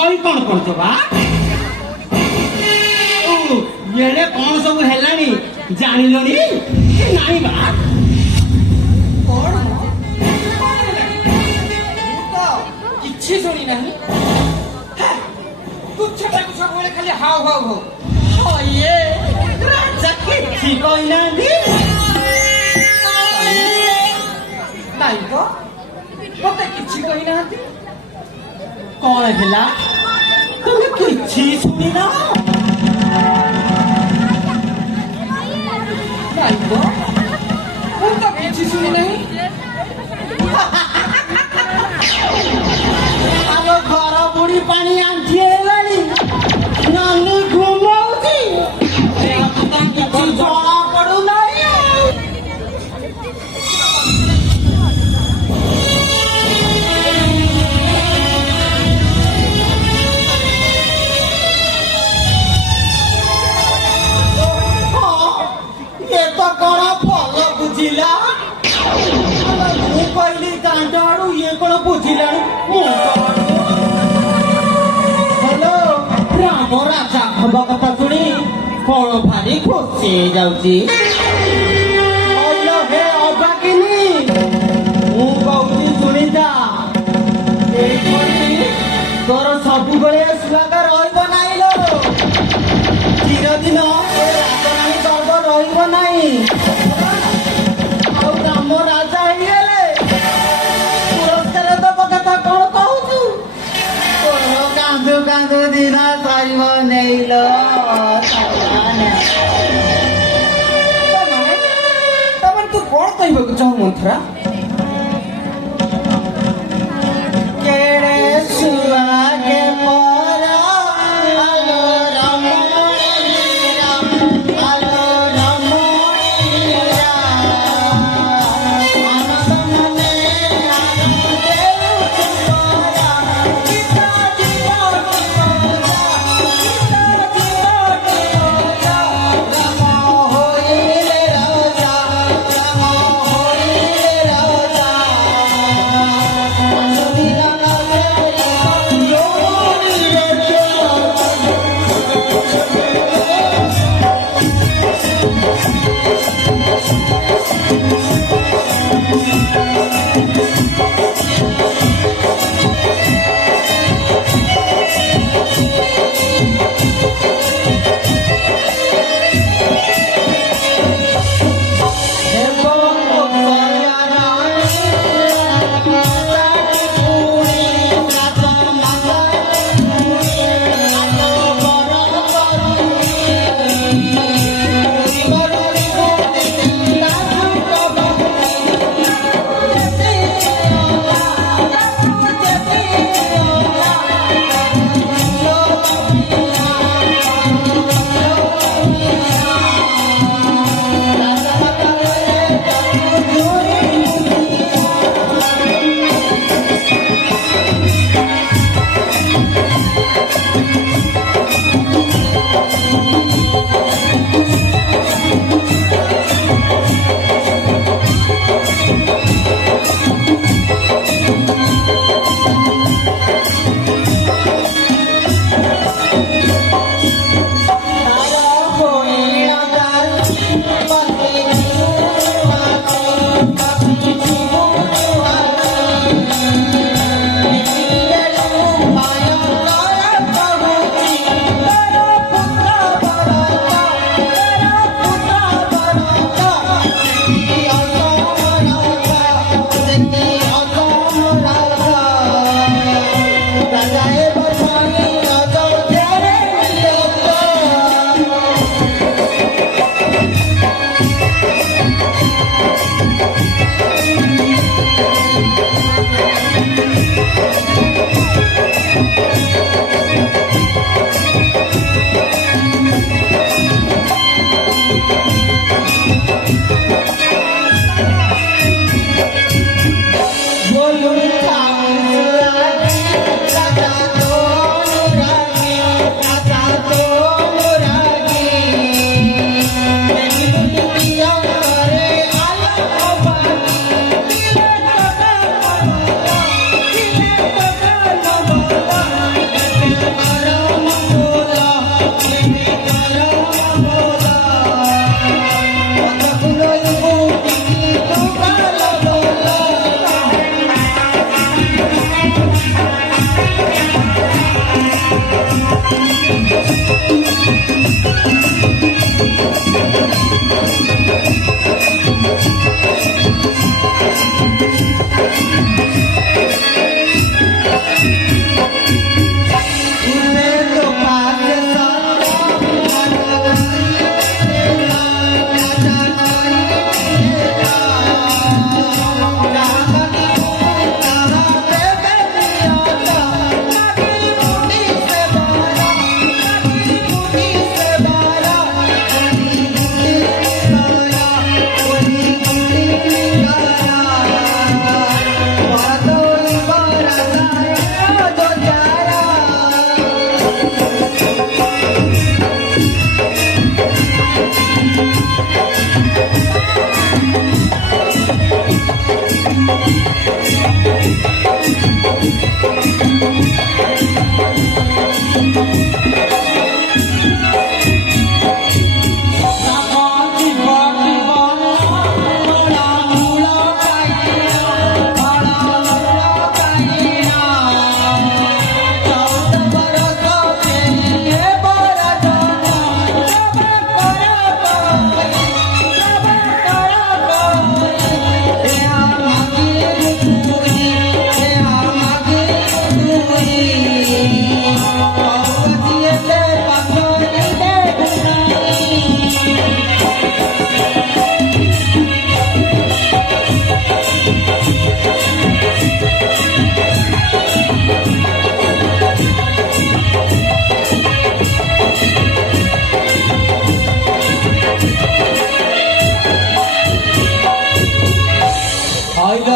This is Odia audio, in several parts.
बही कौन कर बा ये कौन सब है जानिलनी नहीं बा किसी शुणी ना तुच्छटा को सब खाली हाव हाव हो ये राजा किसी कोई ना नहीं तो मत किसी कोई ना कौन है तुम्हें किसी सुनी ना नहीं तो मैं तो किसी सुनी नहीं आलो घर बुढ़ी पानी आंधी नानी घुमाऊची किसी जड़ा पड़ू नहीं ये तो कौन फल बुझिला मु कहली दांड आड़ू ये कौन बुझिला हेलो राम राजा खबर कथा शुणी कौन भारी खुशी जाऊची हे अबाकिनी मु कहूची शुणी जा तोर सबु बेले सुहागा रहिब नाही लो चिरदिन ए राजराणी दर्द रहिब नाही ଆଉ ରାମ ରାଜା ହେଇଗଲେ ପୁରସ୍କାର ଦବ କଥା କଣ କହୁଛୁ ତୋର କାନ୍ଦୁ କାନ୍ଦୁ ଦିନ ସରିବ ନେଇଲ तब तू कौन कहबो चाहू मंथरा केड़े सुहागे परा आलो रमणी आलो रमणी आनंद मने आनंद देउरा गीता गीता राम होइले राजा राम होइले राजा ଯିଏଲେ ପାଖରେ ଦେଖୁନାହିଁ।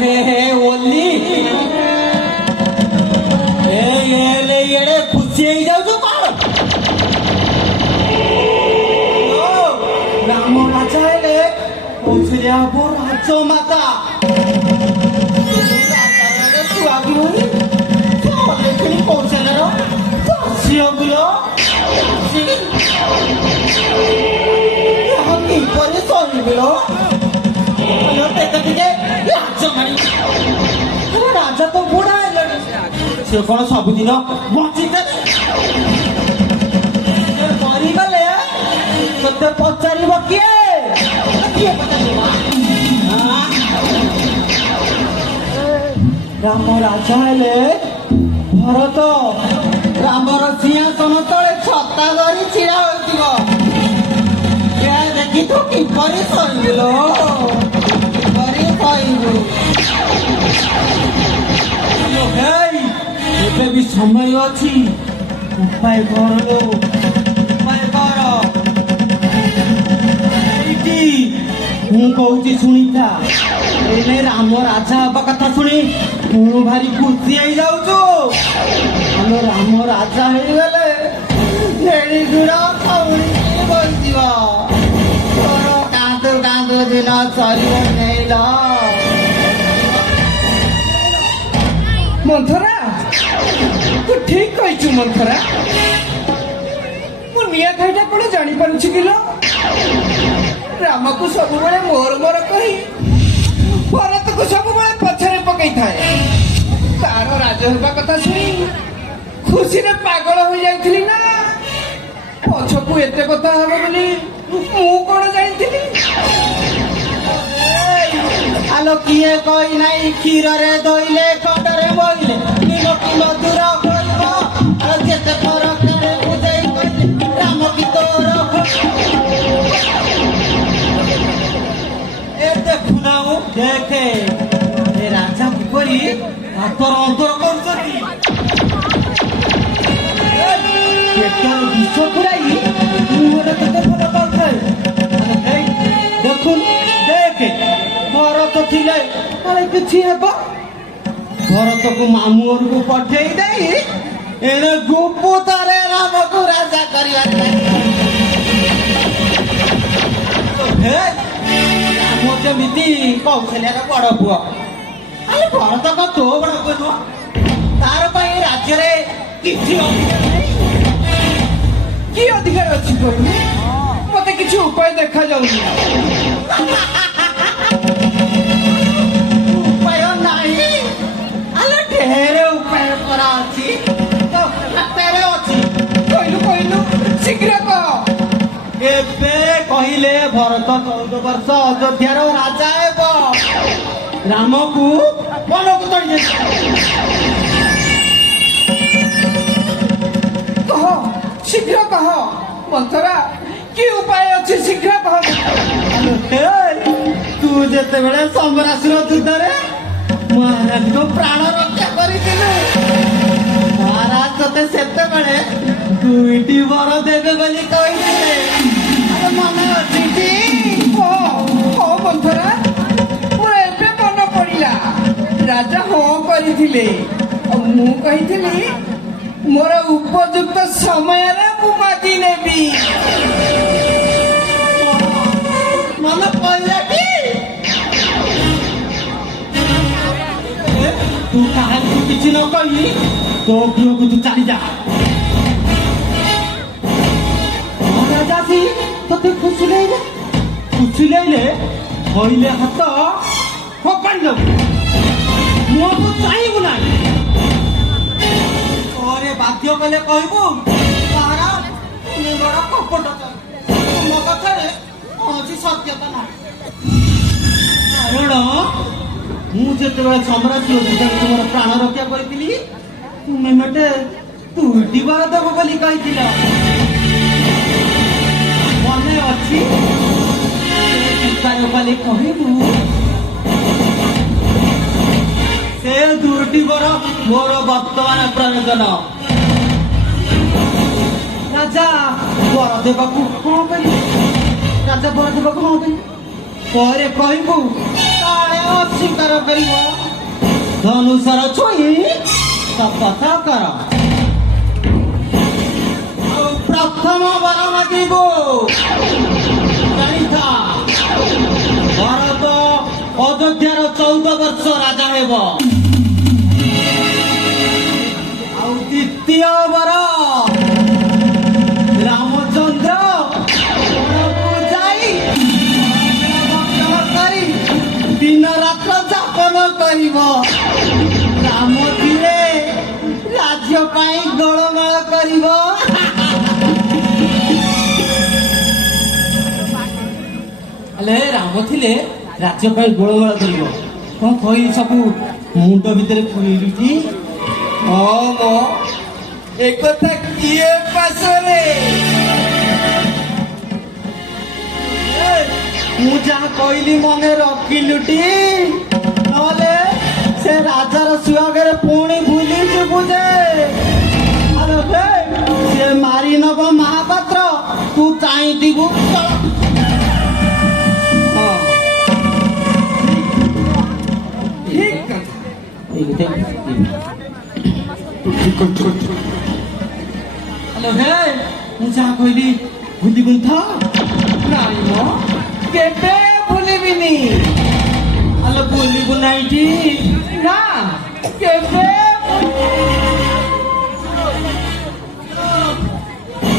हे हे ओली ଏଡେ ଖୁସି ହେଇଯାଉଛୁ କଣ? ରାମ ରାଜା ହେଲେ କୌଶଲ୍ୟା ହବ ରାଜମାତା। ଛୁଆ ବି ହଉନି ଦେଖିଲି କୌଶଲ୍ୟାର ଝିଅ ଗୁଲ କିପରି ସହିବିଲ ଟିକେ ଲାଜ ମାରି ରାଜା ତ ବୁଢା ହେଲାଣି ସେ କଣ ସବୁଦିନ ବଞ୍ଚିତେ ମରିଗଲେ ତତେ ପଚାରିବ କିଏ? କିଏ ପଚାରିବ? ରାମ ରାଜା ହେଲେ ଭରତ ରାମର ସିଂହାସନ ତଳେ ଛତା ଧରି ଛିଡା ହୋଇଥିବ। ଦେଖି ତୁ କିପରି ସହିବୁଲ କିପରି ସହିବୁ? ଏବେ ବି ସମୟ ଅଛି। ଉପାୟ କର ଲୋ ଉପାୟ କର। ଏଇଠି ମୁଁ କହୁଛି ଶୁଣିଥା। ଏଇନେ ରାମ ରାଜା ହବା କଥା ଶୁଣି ମୁଁ ଭାରି ଖୁସି ହେଇଯାଉଛୁ। ଆମେ ରାମ ରାଜା ହେଇଗଲେ ଛେଳି ଗୁଡ ଖାଉଣିକି ବସିଯିବ। ତୋର କାନ୍ଦୁ କାନ୍ଦୁ ଦିନ ସରିବ ନେଇଲ। ମନ୍ଥରା ତୁ ଠିକ କହିଛୁ ମନ୍ଥରା। ମୁଁ ନିଆଁ ଖାଇଟା କଣ ଜାଣିପାରୁଛି କିଲ? ରାମକୁ ସବୁବେଳେ ମୋର ମୋର କହି ଭରତକୁ ସବୁବେଳେ ପଛରେ ପକେଇଥାଏ। ତାର ରାଜ ହେବା କଥା ଶୁଣି ଖୁସିରେ ପାଗଳ ହୋଇଯାଇଥିଲି ନା। ପଛକୁ ଏତେ କଥା ହବ ବୋଲି ମୁଁ କଣ ଜାଣିଥିଲି? ଆଲୋ କିଏ କହି ନାହିଁ କ୍ଷୀରରେ ଧୋଇଲେ ଖଣ୍ଡରେ ବୋଇଲେ କିଲୋ କିଲୋ ଦୂର କରିବ। ଆଉ ଯେତେ ଫରକରେ ବୁଝେଇ କହିଲେ ରାମ କି ତୋର ଏ ଦେଖୁନାଉ ଦେଖେ ଏ ରାଜା କିପରି ହାତର ଅନ୍ତର କରୁଛନ୍ତି। ପେଟର ବିଷ ପୁରାଇ ମୁହଁରେ କେତେ ଭଲ କରିଥାଏ। ଦେଖୁନ ଦେଖେ ଭରତ ଥିଲେ କାଳେ କିଛି ହେବ। ଭରତକୁ ମାମୁଁ ଘରକୁ ପଠେଇ ଦେଇ ଏଣେ ଗୁପୁତରେ ରାମକୁ ରାଜା କରିବା। ରାମ ଯେମିତି କୌଶଲ୍ୟାର ବଡ ପୁଅ। ଆରେ ଭରତ କଣ ତୋ ବଡ ପୁଅ ନୁହଁ? ତାର ପାଇଁ ଏ ରାଜ୍ୟରେ କିଛି ଅଧିକାର ନାହିଁ। କି ଅଧିକାର ଅଛି କହିଲୁ? ମତେ କିଛି ଉପାୟ ଦେଖାଯାଉନି। ଉପାୟ ନାହିଁ? ଆଲୋ ଢେର ଉପାୟ କରା ଅଛି। ତୋ ହାତରେ ଅଛି। କହିଲୁ କହିଲୁ ଶୀଘ୍ର କହ। ଏବେ କହିଲେ ଭରତ 14 ବର୍ଷ ଅଯୋଧ୍ୟାର ରାଜା ହେବ। ରାମକୁ ବନକୁ ତଳି କହ ଶୀଘ୍ର କହ ମନ୍ଥରା। କି ଉପାୟ ଅଛି ଶୀଘ୍ର କହ। ତୁ ଯେତେବେଳେ ସମ୍ବରାସୁର ଯୁଦ୍ଧରେ ମହାରାଜଙ୍କ ପ୍ରାଣ ରକ୍ଷା କରିଥିଲୁ ମହାରାଜ ତତେ ସେତେବେଳେ 2ଟି ବର ଦେବେ ବୋଲି କହିଥିଲେ। ମନେ ଅଛି ଟି? ହଁ ମନ୍ଥରା ମୋର ଏବେ ମନେ ପଡିଲା। ରାଜା ହଁ କରିଥିଲେ। ମୁଁ କହିଥିଲି ମୋର ଉପଯୁକ୍ତ ସମୟରେ ମୁଁ ମାଗି ନେବି। ମନେ ପଡିଲା କି? ତୁ କାହାକୁ କିଛି ନ କହି ତୋ ଗୃହକୁ ତୁ ଚାଲିଯା। ମହାରାଜ ଆସି ତତେ ଖୁସିଲେଇଲେ କହିଲେ ହାତ ଫୋପାଡ଼ି ଦବୁ। ମୁହଁକୁ ଚାହିଁବୁ ନାହିଁ। ଘରେ ବାଧ୍ୟ କଲେ କହିବୁ ମହାରାଜ ତୁମେ ବଡ କପଟ। ତୁମ କଥାରେ କୌଣସି ସତ୍ୟତା ନାହିଁ। କାରଣ ମୁଁ ଯେତେବେଳେ ସମ୍ରାଟ ତୁମର ପ୍ରାଣ ରକ୍ଷା କରିଥିଲି ତୁମେ ମତେ ଦୁଇଟି ବର ଦେବ ବୋଲି କହିଥିଲ ମନେ ଅଛି କଲେ କହିବୁ ସେ ଦୁଇଟି ବର ମୋର ବର୍ତ୍ତମାନ ପ୍ରୟୋଜନ ରାଜା ବର ଦେବାକୁ କଣ କରିବେ ରାଜା ବର ଦେବାକୁ କଣ କରିବେ ପରେ କହିବୁ କାଳେ ଅସ୍ୱୀକାର କରିବ ଧନୁଷର ଛୁଇଁ ଶପଥ କର ଆଉ ପ୍ରଥମ ବର ମାଗିବୁ ଜାଣିଥା ଭରତ ଅଯୋଧ୍ୟାର 14 ବର୍ଷ ରାଜା ହେବ ଆଉ ଦ୍ୱିତୀୟ ବର ରାମଚନ୍ଦ୍ର ବନକୁ ଯାଇ କରି ଦିନ ରାତ୍ର ଯାପନ କରିବ ରାମ ଥିଲେ ରାଜ୍ୟ ପାଇଁ ଗୋଳମାଳ କରିବ ହେଲେ ରାମ ଥିଲେ ରାଜ୍ୟ ପାଇଁ ଗୋଳମାଳ କରିବ କଣ କହିଲି ସବୁ ମୁଣ୍ଡ ଭିତରେ ପୁରେଇଲୁ କି ହଁ ମୋ ଏ କଥା କିଏ ପାଶରେ ମୁଁ ଯାହା କହିଲି ମନେ ରଖିଲୁଟି ନହେଲେ ସେ ରାଜାର ସୁଆଗରେ ପୁଣି ଭୁଲି ଯିବୁ ଯେ ଆରେ ବେ, ସେ ମାରି ନବ ମହାପାତ୍ର ତୁ ଚାହିଁଥିବୁ ହଁ ଠିକ କଥା ହ୍ୟାଲୋ ହେ ମୁଁ ଯାହା କହିଲି ଭୁଲିବୁନି ତ ନାଇଁ ମୋ କେବେ ଭୁଲିବିନି ହ୍ୟାଲୋ ଭୁଲିବୁ ନାଇଁଟି ନା କେବେ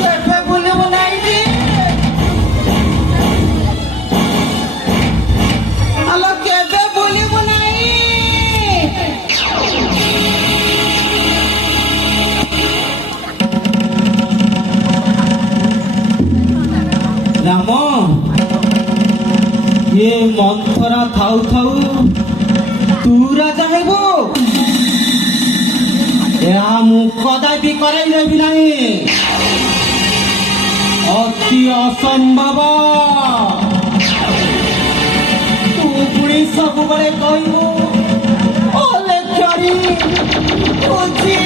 କେବେ ଭୁଲିବୁ ନାଇଁଟି ହ୍ୟାଲୋ କେବେ ଭୁଲିବୁ ନାହିଁ ରାମ ଏ ମନ୍ଥରା ଥାଉ ଥାଉ ତୁ ରାଜା ହେବୁ ଏହା ମୁଁ କଦାପି କରାଇ ଦେବି ନାହିଁ ଅତି ଅସମ୍ଭବ ତୁ ପୁଣି ସବୁବେଳେ କହିବୁ ଓ ଲେଖରି ବୁଝି